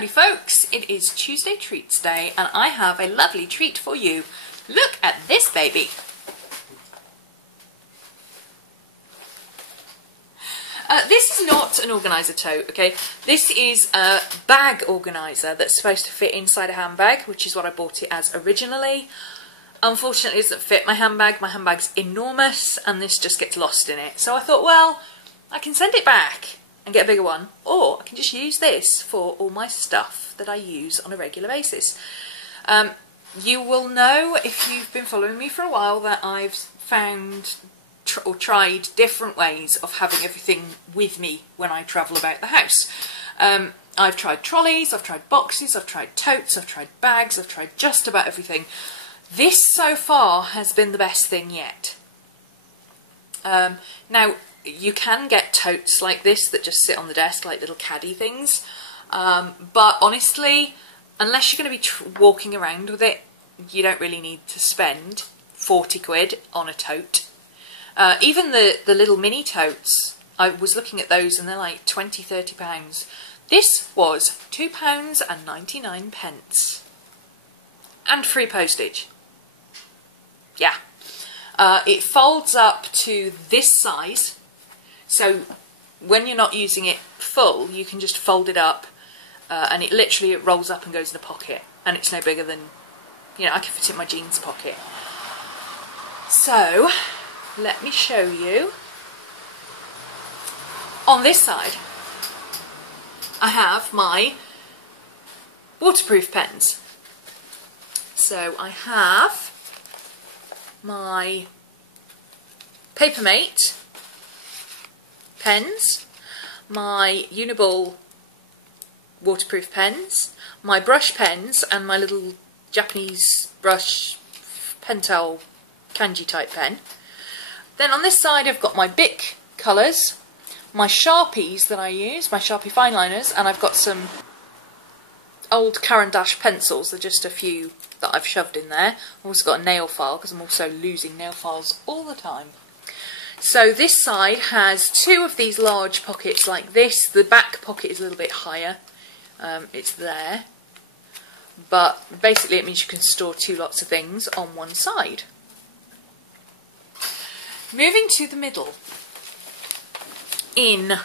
Howdy folks, it is Tuesday Treats Day and I have a lovely treat for you. Look at this baby. This is not an organiser tote, okay? This is a bag organiser that's supposed to fit inside a handbag, which is what I bought it as originally. Unfortunately it doesn't fit my handbag. My handbag's enormous and this just gets lost in it. So I thought, well, I can send it back and get a bigger one, or I can just use this for all my stuff that I use on a regular basis. You will know, if you've been following me for a while, that I've found or tried different ways of having everything with me when I travel about the house. I've tried trolleys, I've tried boxes, I've tried totes, I've tried bags, I've tried just about everything. This so far has been the best thing yet. Now, you can get totes like this that just sit on the desk like little caddy things, but honestly, unless you're going to be walking around with it, you don't really need to spend 40 quid on a tote. Even the little mini totes, I was looking at those and they're like £20–30. This was £2.99 and free postage. Yeah. It folds up to this size, so when you're not using it full, you can just fold it up and it literally rolls up and goes in a pocket, and it's no bigger than, you know, I can fit it in my jeans pocket. So let me show you. On this side I have my waterproof pens. So I have my Papermate pens, my Uniball waterproof pens, my brush pens, and my little Japanese brush pentel kanji type pen. Then on this side I've got my Bic colours, my Sharpies that I use, my Sharpie fine liners, and I've got some old Caran d'Ache pencils. They're just a few that I've shoved in there. I've also got a nail file because I'm also losing nail files all the time. So this side has two of these large pockets like this. The back pocket is a little bit higher. It's there. But basically it means you can store two lots of things on one side. Moving to the middle. And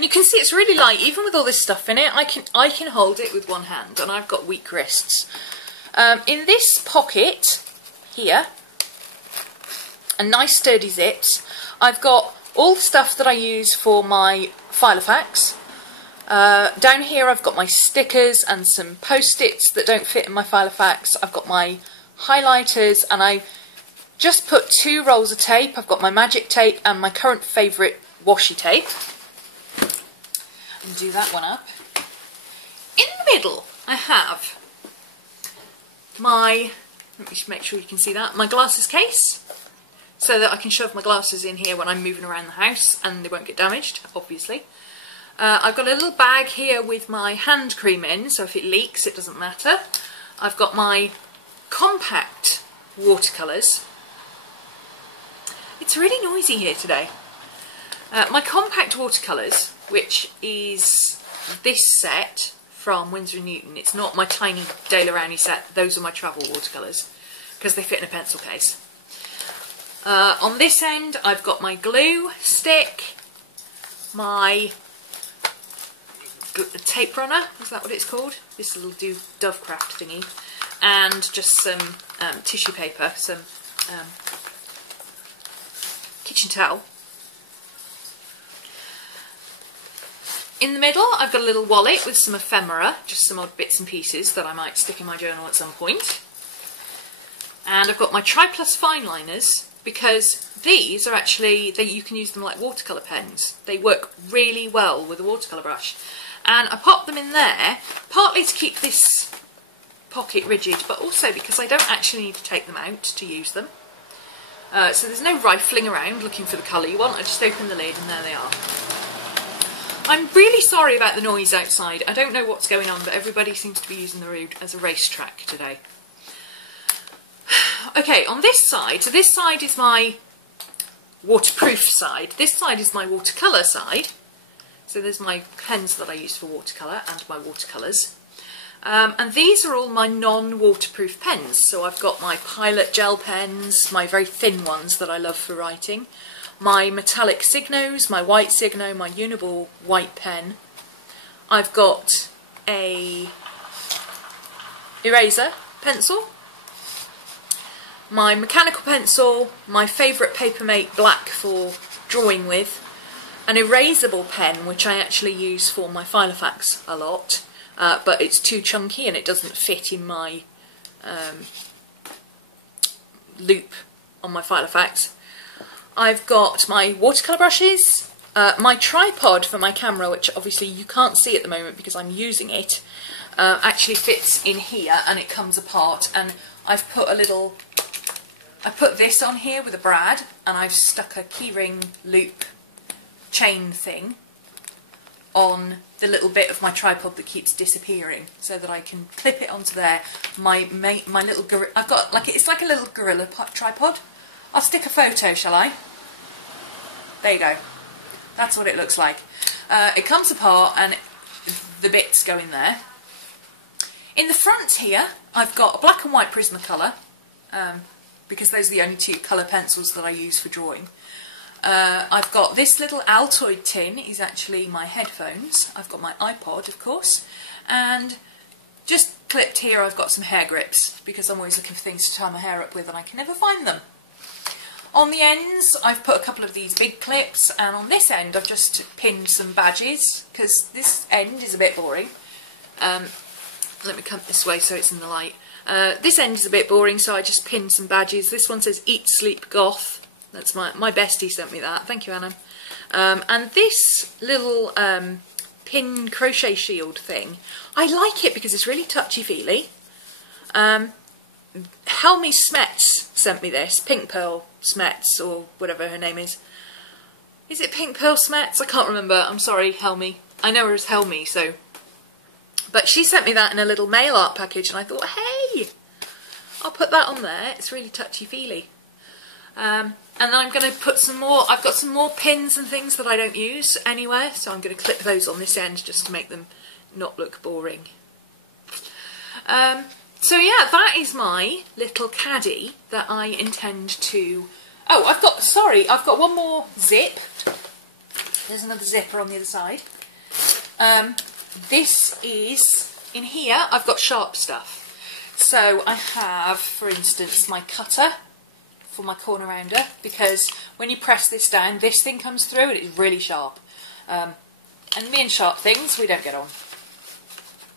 you can see it's really light, even with all this stuff in it. I can hold it with one hand, and I've got weak wrists. In this pocket here, a nice sturdy zips, I've got all the stuff that I use for my Filofax. Down here I've got my stickers and some post-its that don't fit in my Filofax. I've got my highlighters, and I just put 2 rolls of tape. I've got my magic tape and my current favourite washi tape. And do that one up. In the middle I have my, let me just make sure you can see that, my glasses case, so that I can shove my glasses in here when I'm moving around the house and they won't get damaged, obviously. I've got a little bag here with my hand cream in, so if it leaks it doesn't matter. I've got my compact watercolours. It's really noisy here today. My compact watercolours, which is this set from Winsor & Newton. It's not my tiny Daler Rowney set. Those are my travel watercolours because they fit in a pencil case. On this end I've got my glue stick, my tape runner, is that what it's called? This little Dovecraft thingy, and just some tissue paper, some kitchen towel. In the middle I've got a little wallet with some ephemera, just some odd bits and pieces that I might stick in my journal at some point. And I've got my Triplus fine liners, because these are actually, you can use them like watercolour pens. They work really well with a watercolour brush. And I pop them in there, partly to keep this pocket rigid, but also because I don't actually need to take them out to use them. So there's no rifling around looking for the colour you want. I just open the lid and there they are. I'm really sorry about the noise outside. I don't know what's going on, but everybody seems to be using the road as a racetrack today. Okay, on this side, so this side is my waterproof side. This side is my watercolour side. So there's my pens that I use for watercolour and my watercolours. And these are all my non-waterproof pens. So I've got my Pilot gel pens, my very thin ones that I love for writing, my metallic Signos, my white Signo, my Uniball white pen. I've got a eraser pencil, my mechanical pencil, my favourite Papermate black for drawing with, an erasable pen which I actually use for my Filofax a lot, but it's too chunky and it doesn't fit in my loop on my Filofax. I've got my watercolour brushes, my tripod for my camera, which obviously you can't see at the moment because I'm using it, actually fits in here and it comes apart, and I've put I put this on here with a brad and I've stuck a keyring loop chain thing on the little bit of my tripod that keeps disappearing so that I can clip it onto there. My little gorilla, I've got it's like a little gorilla tripod. I'll stick a photo, shall I? There you go. That's what it looks like. It comes apart and the bits go in there. In the front here, I've got a black and white Prismacolor, because those are the only two colour pencils that I use for drawing. I've got this little Altoid tin is actually my headphones. I've got my iPod, of course, and just clipped here I've got some hair grips because I'm always looking for things to tie my hair up with and I can never find them. On the ends I've put a couple of these big clips, and on this end I've just pinned some badges because this end is a bit boring. Let me come this way so it's in the light. This end is a bit boring, so I just pinned some badges. This one says Eat Sleep Goth. That's my bestie sent me that. Thank you, Anna. And this little pin crochet shield thing, I like it because it's really touchy-feely. Helmy Smets sent me this. Pink Pearl Smets, or whatever her name is. Is it Pink Pearl Smets? I can't remember. I'm sorry, Helmy. I know her as Helmy, so... But she sent me that in a little mail art package, and I thought, hey, I'll put that on there. It's really touchy-feely. And then I'm going to put some more, I've got some more pins and things that I don't use anywhere, so I'm going to clip those on this end just to make them not look boring. So yeah, that is my little caddy that I intend to... Oh, I've got one more zip. There's another zipper on the other side. This is, in here, I've got sharp stuff. So I have, for instance, my cutter for my corner rounder, because when you press this down, this thing comes through and it's really sharp. And me and sharp things, we don't get on.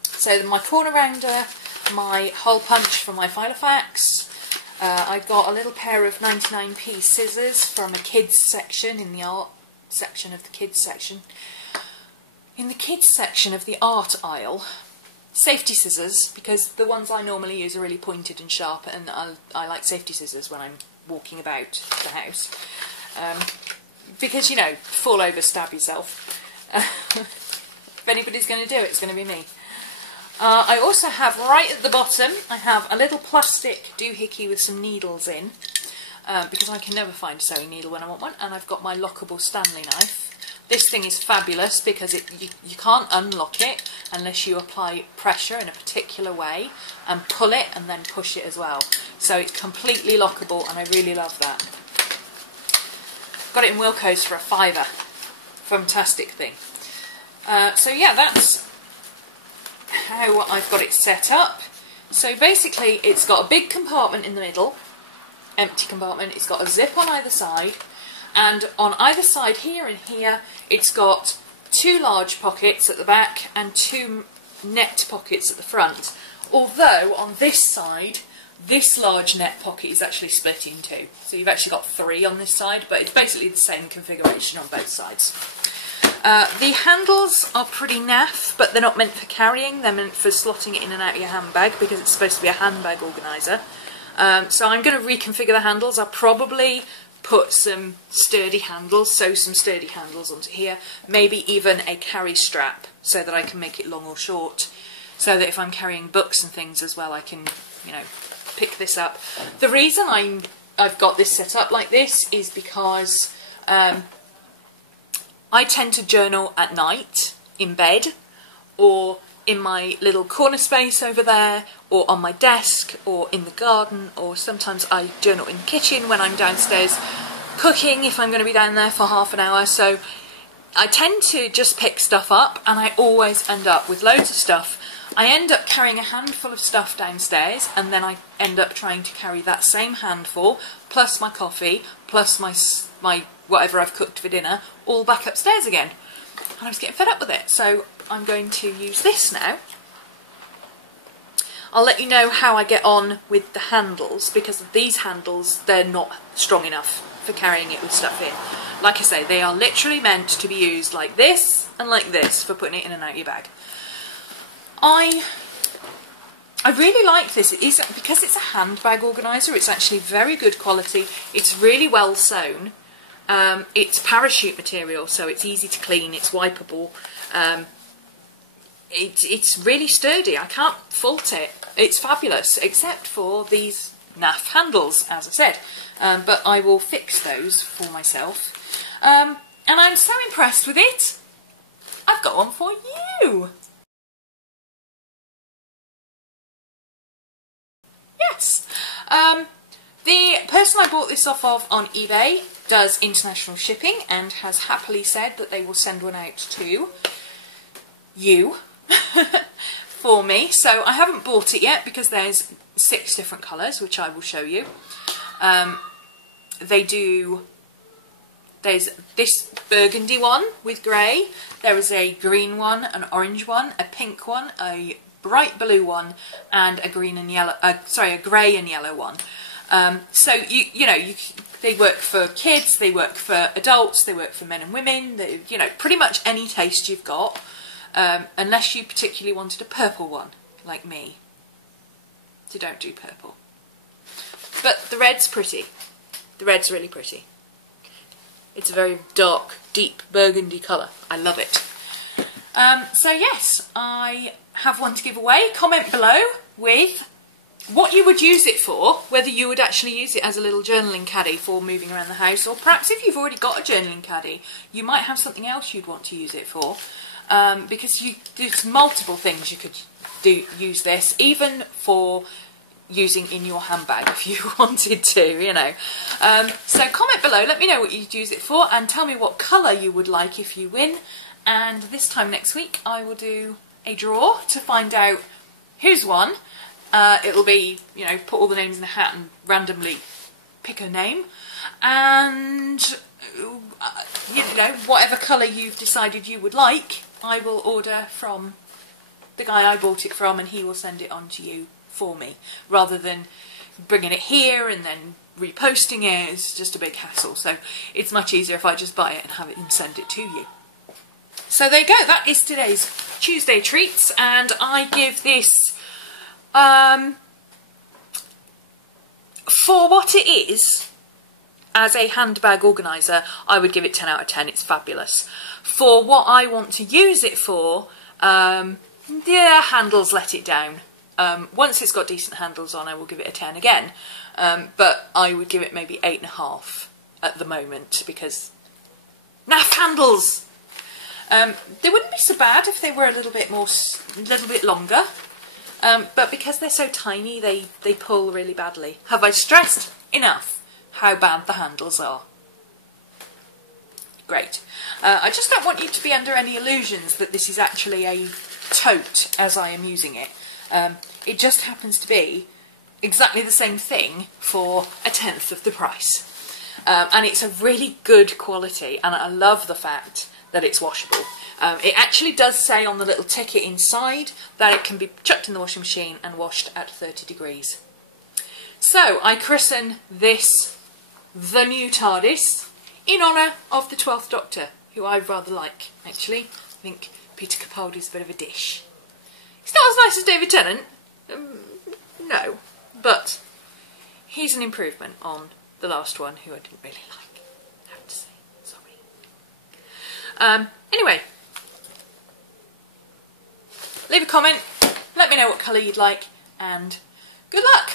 So my corner rounder, my hole punch for my Filofax. I got a little pair of 99p scissors from a kids section in the art section of the kids section. In the kids section of the art aisle, safety scissors, because the ones I normally use are really pointed and sharp, and I like safety scissors when I'm walking about the house. Because, you know, fall over, stab yourself. If anybody's going to do it, it's going to be me. I also have, right at the bottom, I have a little plastic doohickey with some needles in, because I can never find a sewing needle when I want one, and I've got my lockable Stanley knife. This thing is fabulous because you can't unlock it unless you apply pressure in a particular way and pull it and then push it as well. So it's completely lockable and I really love that. Got it in Wilko's for £5. Fantastic thing. So yeah, that's how I've got it set up. So basically it's got a big compartment in the middle, empty compartment, it's got a zip on either side, and on either side here and here it's got 2 large pockets at the back and 2 net pockets at the front. Although on this side, this large net pocket is actually split in 2. So you've actually got 3 on this side, but it's basically the same configuration on both sides. The handles are pretty naff, but they're not meant for carrying, they're meant for slotting it in and out of your handbag because it's supposed to be a handbag organiser. So I'm going to reconfigure the handles. I'll probably put some sturdy handles, sew some sturdy handles onto here, maybe even a carry strap so that I can make it long or short, so that if I'm carrying books and things as well I can, you know, pick this up. The reason I've got this set up like this is because I tend to journal at night in bed, or in my little corner space over there, or on my desk, or in the garden, or sometimes I journal in the kitchen when I'm downstairs cooking, if I'm going to be down there for half an hour. So I tend to just pick stuff up, and I always end up with loads of stuff. I end up carrying a handful of stuff downstairs, and then I end up trying to carry that same handful, plus my coffee, plus my whatever I've cooked for dinner, all back upstairs again. And I was getting fed up with it, so I'm going to use this now. I'll let you know how I get on with the handles, because these handles, they're not strong enough for carrying it with stuff in. Like I say, they are literally meant to be used like this and like this for putting it in and out of your bag. I really like this. It is, because it's a handbag organiser, it's actually very good quality. It's really well sewn. It's parachute material, so it's easy to clean, it's wipeable. It's really sturdy, I can't fault it. It's fabulous, except for these naff handles, as I said. But I will fix those for myself. And I'm so impressed with it. I've got one for you. Yes. The person I bought this off of on eBay does international shipping and has happily said that they will send one out to you for me. So I haven't bought it yet because there's 6 different colours, which I will show you. There's this burgundy one with grey, there is a green one, an orange one, a pink one, a bright blue one, and a green and yellow, a grey and yellow one. So they work for kids, they work for adults, they work for men and women. Pretty much any taste you've got, unless you particularly wanted a purple one, like me. So don't do purple. But the red's pretty. The red's really pretty. It's a very dark, deep burgundy colour. I love it. So yes, I have one to give away. Comment below with what you would use it for, whether you would actually use it as a little journaling caddy for moving around the house, or perhaps if you've already got a journaling caddy, you might have something else you'd want to use it for, because there's multiple things you could use this, even for using in your handbag if you wanted to, So comment below, let me know what you'd use it for, and tell me what colour you would like if you win. And this time next week I will do a draw to find out who's won. It'll be, put all the names in a hat and randomly pick a name. And, whatever colour you've decided you would like, I will order from the guy I bought it from, and he will send it on to you for me. Rather than bringing it here and then reposting it, it's just a big hassle. So it's much easier if I just buy it and have him send it to you. So there you go, that is today's Tuesday treats, and I give this, for what it is, as a handbag organiser, I would give it 10 out of 10, it's fabulous. For what I want to use it for, yeah, handles let it down. Once it's got decent handles on, I will give it a 10 again, but I would give it maybe 8.5 at the moment, because naff handles! They wouldn't be so bad if they were a little bit longer, but because they're so tiny, they pull really badly. Have I stressed enough how bad the handles are? Great. I just don't want you to be under any illusions that this is actually a tote as I am using it. It just happens to be exactly the same thing for 1/10 of the price. And it's a really good quality, and I love the fact that it's washable. It actually does say on the little ticket inside that it can be chucked in the washing machine and washed at 30 degrees. So I christen this the new TARDIS in honour of the 12th Doctor, who I rather like, actually. I think Peter Capaldi's a bit of a dish. He's not as nice as David Tennant, no, but he's an improvement on the last one, who I didn't really like, I have to say, sorry. Anyway, leave a comment, let me know what colour you'd like, and good luck!